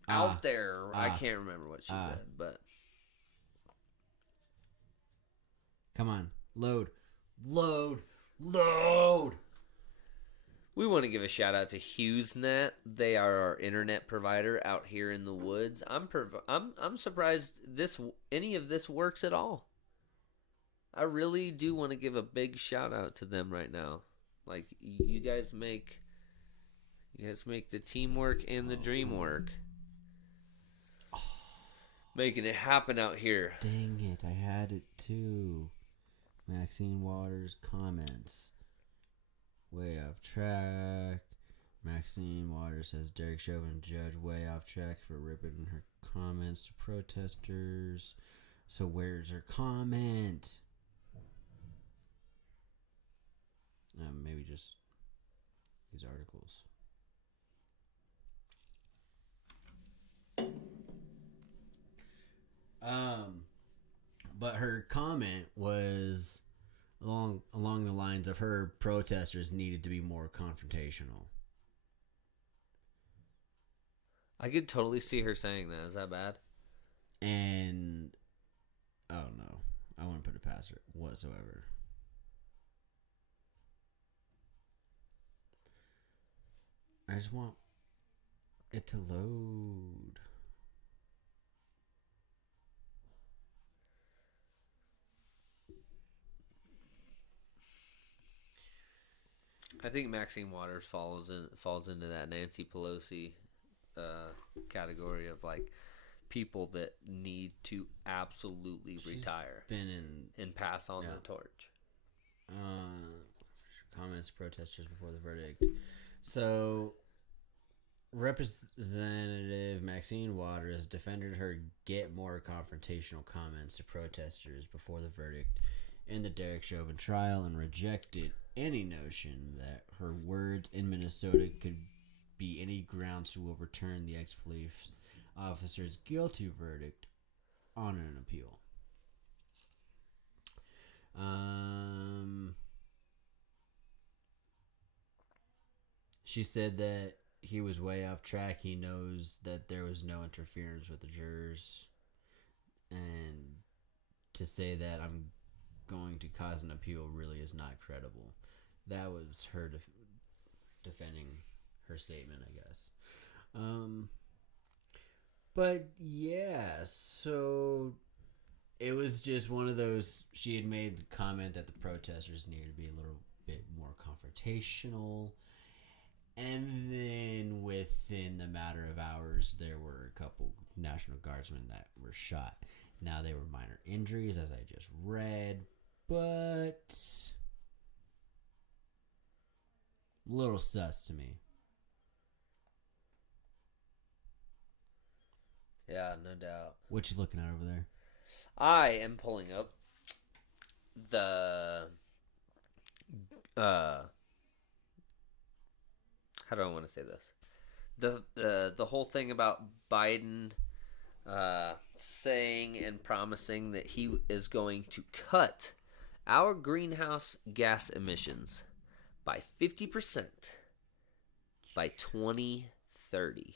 out there. I can't remember what she said, but come on, load. We want to give a shout out to HughesNet. They are our internet provider out here in the woods. I'm surprised any of this works at all. I really do want to give a big shout out to them right now. Like, you guys make the teamwork and the dream work. Making it happen out here. Dang it, I had it too. Maxine Waters comments. Way off track. Maxine Waters says Derek Chauvin judge way off track for ripping her comments to protesters. So where's her comment? Maybe just these articles. But her comment was along the lines of her protesters needed to be more confrontational. I could totally see her saying that. Is that bad? And oh no, I wouldn't put it past her whatsoever. I just want it to load. I think Maxine Waters falls into that Nancy Pelosi category of like people that need to absolutely retire and pass on the torch. Comments protesters before the verdict. So, Representative Maxine Waters defended her get more confrontational comments to protesters before the verdict in the Derek Chauvin trial and rejected any notion that her words in Minnesota could be any grounds to overturn the ex-police officer's guilty verdict on an appeal. She said that he was way off track. He knows that there was no interference with the jurors. And to say that I'm going to cause an appeal really is not credible. That was her defending her statement, I guess. But yeah, so it was just one of those. She had made the comment that the protesters needed to be a little bit more confrontational. And then within the matter of hours, there were a couple National Guardsmen that were shot. Now, they were minor injuries, as I just read, but little sus to me. Yeah, no doubt. What you looking at over there? I am pulling up the how do I want to say this? The whole thing about Biden saying and promising that he is going to cut our greenhouse gas emissions by 50% by 2030.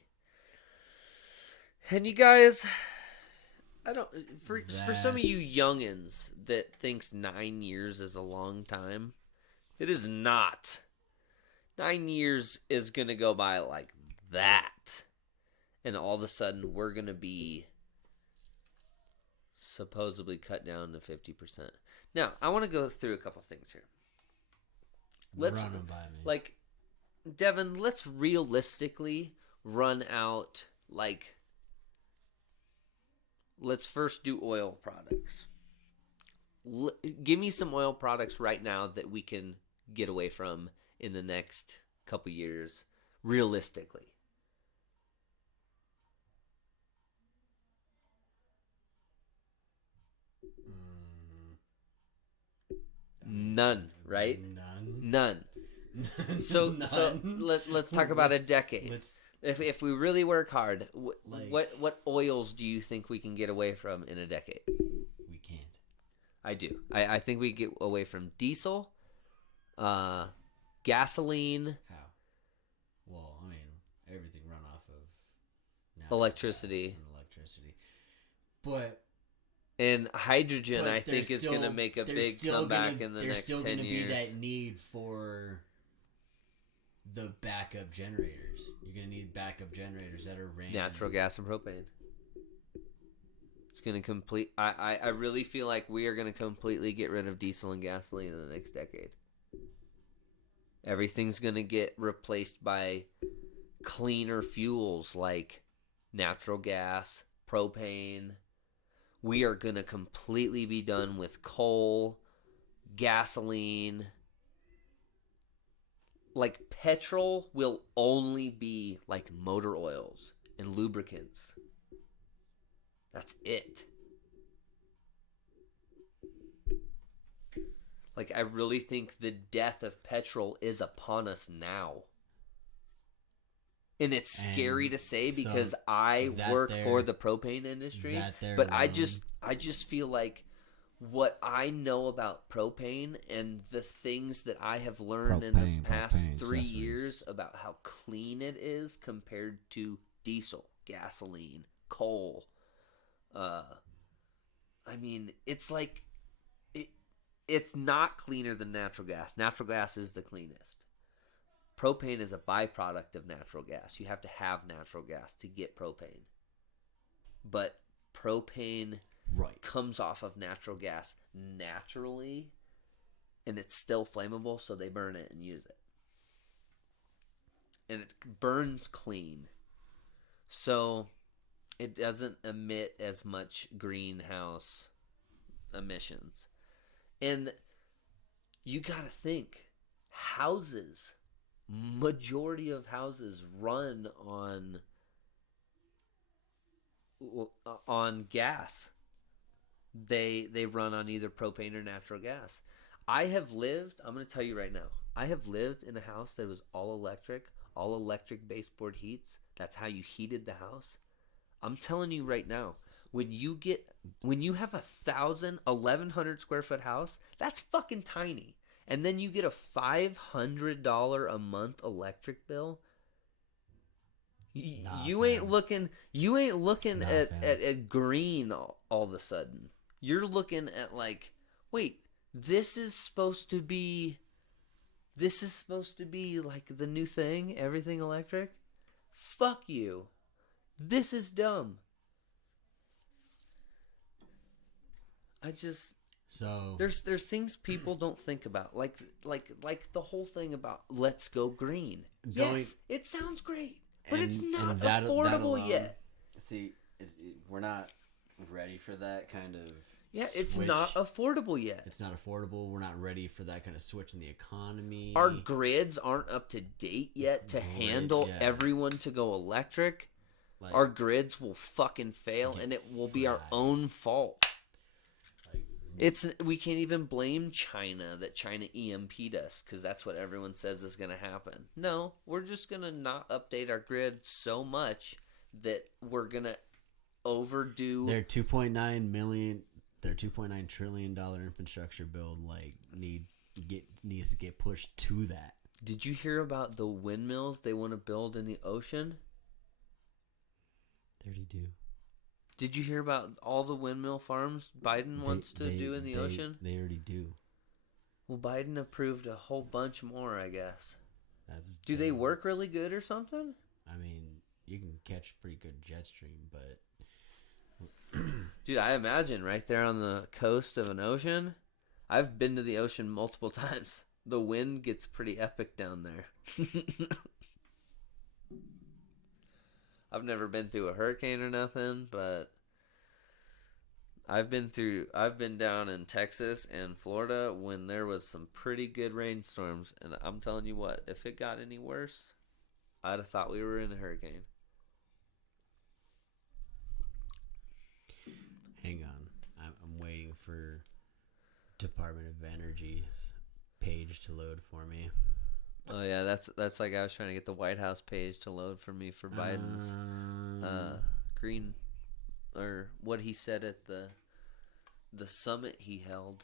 And you guys, I don't for some of you youngins that thinks 9 years is a long time, it is not. 9 years is gonna go by like that, and all of a sudden we're gonna be supposedly cut down to 50%. Now, I want to go through a couple things here. Let's Run 'em by me. like Devin. Let's realistically run out like. Let's first do oil products. Give me some oil products right now that we can get away from in the next couple years, realistically. None, right? None. So let's talk about a decade. If we really work hard, what oils do you think we can get away from in a decade? We can't. I do. I think we get away from diesel, gasoline. How? Well, I mean, everything run off of electricity. But and hydrogen, I think, is going to make a big comeback in the next 10 years. There's still going to be that need for the backup generators. You're going to need backup generators that are ran. Natural gas and propane. It's going to complete. I really feel like we are going to completely get rid of diesel and gasoline in the next decade. Everything's going to get replaced by cleaner fuels like natural gas, propane. We are going to completely be done with coal, gasoline. Like, petrol will only be like motor oils and lubricants. That's it. Like, I really think the death of petrol is upon us now. And it's scary to say because I work for the propane industry. But I just feel like what I know about propane and the things that I have learned in the past 3 years about how clean it is compared to diesel, gasoline, coal. I mean, it's like it's not cleaner than natural gas. Natural gas is the cleanest. Propane is a byproduct of natural gas. You have to have natural gas to get propane. But propane comes off of natural gas naturally, and it's still flammable, so they burn it and use it. And it burns clean. So it doesn't emit as much greenhouse emissions. And you gotta think, majority of houses run on gas. They run on either propane or natural gas. I'm going to tell you right now, I have lived in a house that was all electric baseboard heats. That's how you heated the house. I'm telling you right now, when you have 1,100 square foot house, that's fucking tiny. And then you get a $500 a month electric bill. You ain't looking at green all of a sudden. You're looking at like, wait, this is supposed to be like the new thing, everything electric? Fuck you. This is dumb. So there's things people don't think about, like the whole thing about let's go green. Yes, it sounds great, but it's not affordable yet. See, we're not ready for that kind of. Yeah, it's switch. not affordable yet. It's not affordable. We're not ready for that kind of switch in the economy. Our grids aren't up to date yet to handle everyone to go electric. Like, our grids will fucking fail, and it will be our own fault. We can't even blame China that China EMP'd us, because that's what everyone says is going to happen. No, we're just going to not update our grid so much that we're going to overdo their $2.9 trillion infrastructure bill. Needs to get pushed to that. Did you hear about the windmills they want to build in the ocean? They already do. Did you hear about all the windmill farms Biden wants to do in the ocean? They already do. Well, Biden approved a whole bunch more, I guess. Do dumb. They work really good or something? I mean, you can catch pretty good jet stream, but... Dude, I imagine right there on the coast of an ocean. I've been to the ocean multiple times. The wind gets pretty epic down there. I've never been through a hurricane or nothing, but I've been down in Texas and Florida when there was some pretty good rainstorms, and I'm telling you what, if it got any worse, I'd have thought we were in a hurricane. Hang on. I'm waiting for Department of Energy's page to load for me. Oh yeah, that's like I was trying to get the White House page to load for me for Biden's green, or what he said at the summit he held.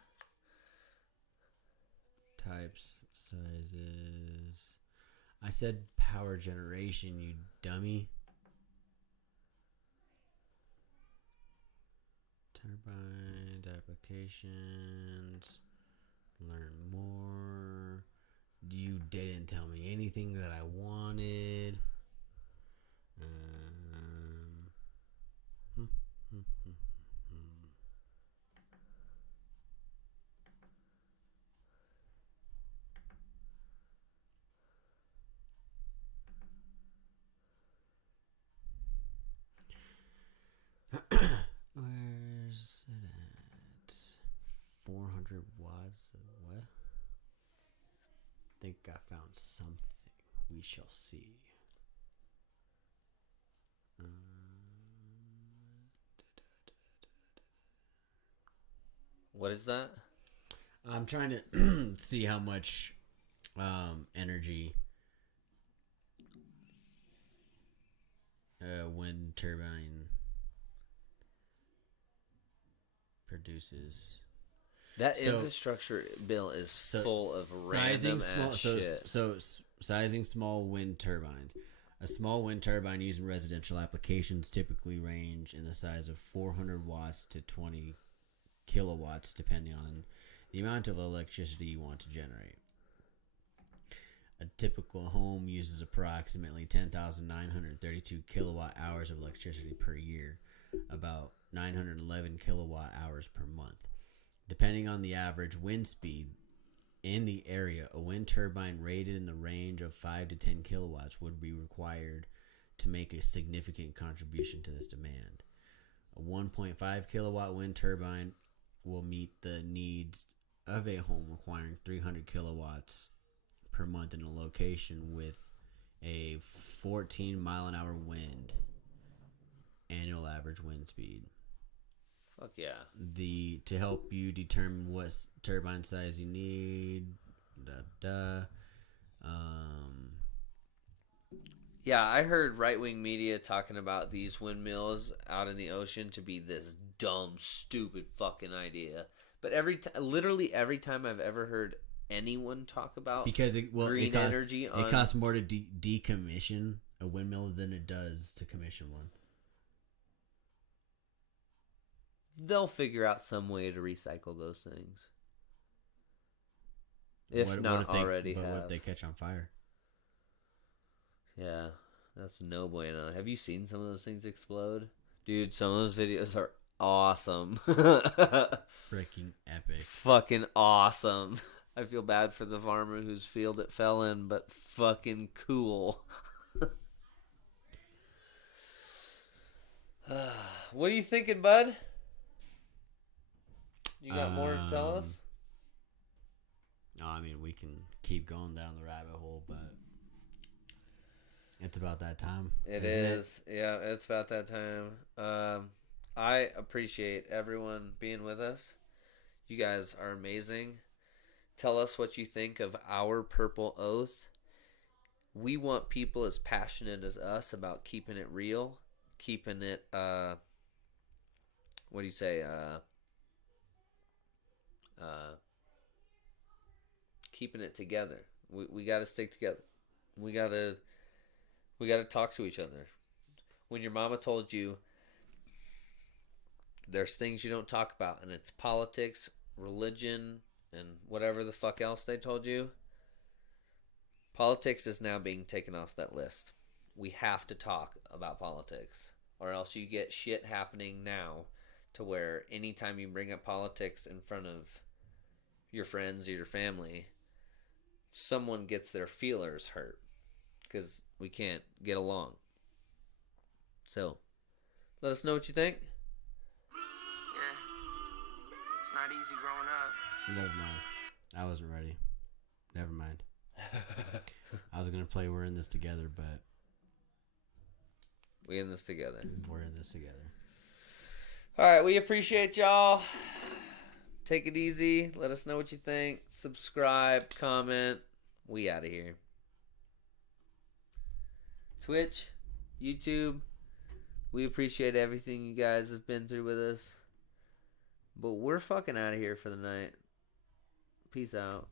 Types, sizes. I said power generation, you dummy. Turbines, applications, learn more. You didn't tell me anything that I wanted. Where's it at? 400 watts of what? Think I found something. We shall see. What is that? I'm trying to see how much energy wind turbine produces. That infrastructure bill is full of random ass shit. So sizing small wind turbines. A small wind turbine used in residential applications typically range in the size of 400 watts to 20 kilowatts, depending on the amount of electricity you want to generate. A typical home uses approximately 10,932 kilowatt hours of electricity per year, about 911 kilowatt hours per month. Depending on the average wind speed in the area, a wind turbine rated in the range of 5 to 10 kilowatts would be required to make a significant contribution to this demand. A 1.5 kilowatt wind turbine will meet the needs of a home requiring 300 kilowatts per month in a location with a 14 mile an hour wind annual average wind speed. Fuck yeah. To help you determine what turbine size you need. Yeah, I heard right-wing media talking about these windmills out in the ocean to be this dumb, stupid fucking idea. But literally every time I've ever heard anyone talk about green energy, it costs more to decommission a windmill than it does to commission one. They'll figure out some way to recycle those things. What if they catch on fire? Yeah, that's no bueno. Have you seen some of those things explode? Dude, some of those videos are awesome. Freaking epic. Fucking awesome. I feel bad for the farmer whose field it fell in, but fucking cool. What are you thinking, bud? You got more to tell us? No, I mean, we can keep going down the rabbit hole, but it's about that time. It is. Yeah, it's about that time. I appreciate everyone being with us. You guys are amazing. Tell us what you think of our Purple Oath. We want people as passionate as us about keeping it real, keeping it, what do you say, keeping it together. We got to stick together. We got to talk to each other. When your mama told you there's things you don't talk about, and it's politics, religion, and whatever the fuck else they told you, politics is now being taken off that list. We have to talk about politics, or else you get shit happening now to where anytime you bring up politics in front of your friends or your family, someone gets their feelers hurt because we can't get along. So, let us know what you think. Yeah. It's not easy growing up. Never mind. I wasn't ready. Never mind. I was going to play We're in This Together, but We in this together. we're in this together. All right, we appreciate y'all. Take it easy. Let us know what you think. Subscribe, comment. We out of here. Twitch, YouTube. We appreciate everything you guys have been through with us. But we're fucking out of here for the night. Peace out.